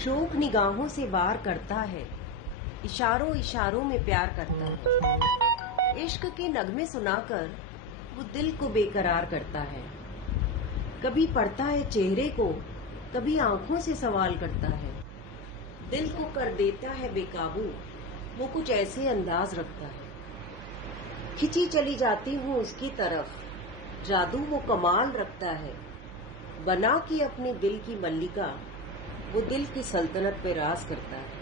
शोक निगाहों से वार करता है, इशारों इशारों में प्यार करता है। इश्क के नगमे सुनाकर वो दिल को बेकरार करता है। कभी पढ़ता है चेहरे को, कभी आंखों से सवाल करता है। दिल को कर देता है बेकाबू, वो कुछ ऐसे अंदाज रखता है। खिंची चली जाती हूँ उसकी तरफ, जादू वो कमाल रखता है। बना के अपने दिल की मल्लिका, वो दिल की सल्तनत पे राज करता है।